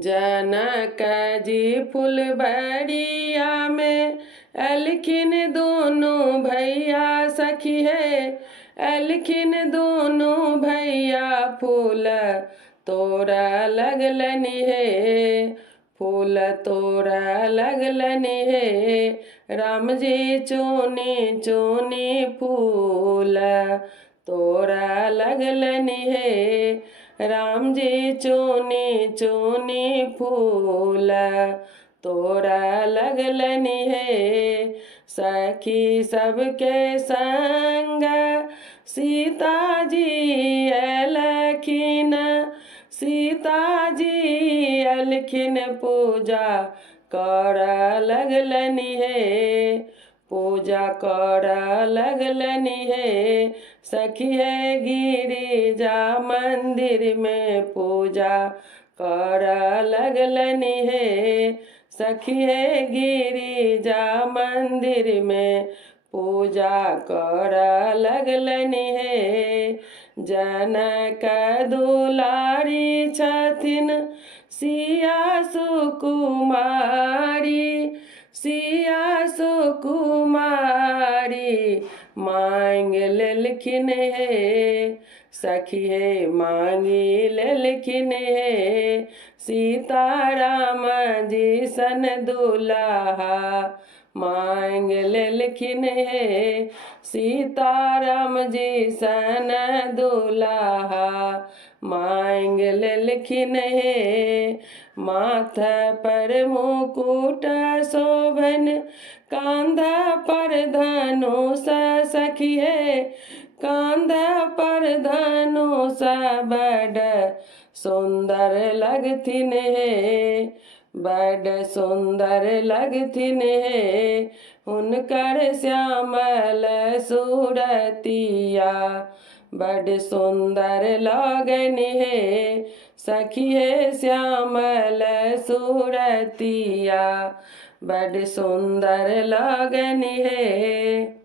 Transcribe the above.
जनक जी फुलबरिया में अलखिन दोनों भैया सखी है, अलखिन दोनों भैया फूल तोरा लगलनि है, फूल तोरा लगलनि है। राम जी चूनी चूनी फूल तोरा लगलनि है, राम जी चूनी चूनी फूल तोरा लगलनि है। सखी सबके संग सीता जी अलखिन, सीता जी अलखिन पूजा कर लगलनि है, पूजा कर लगलनि है। सखी है गिरिजा मंदिर में पूजा कर लगलनि है, सखी है गिरिजा मंदिर में पूजा कर लगलनि है। जनक दुलारी छथिन सिया सुकुमारी, सिया सुकुमारी मांग लेलखिन है, सखी है मांगी लेलखिन है। सीता राम जी सन दुल्हा मांग लेलखिन है, सीता राम जी सन दुल्हा मांग लेलखिन है। माथा पर मुकुट शोभन कांधा पर धनुष सखी है, कांधा पर धनुष बड़ सुंदर लगथिन है, बड़ सुंदर लगथिन है। उनकर श्यामल सूरतिया बड़ सुंदर लगनि है, सखी है श्यामल सूरतिया बड़ सुंदर लगनि है।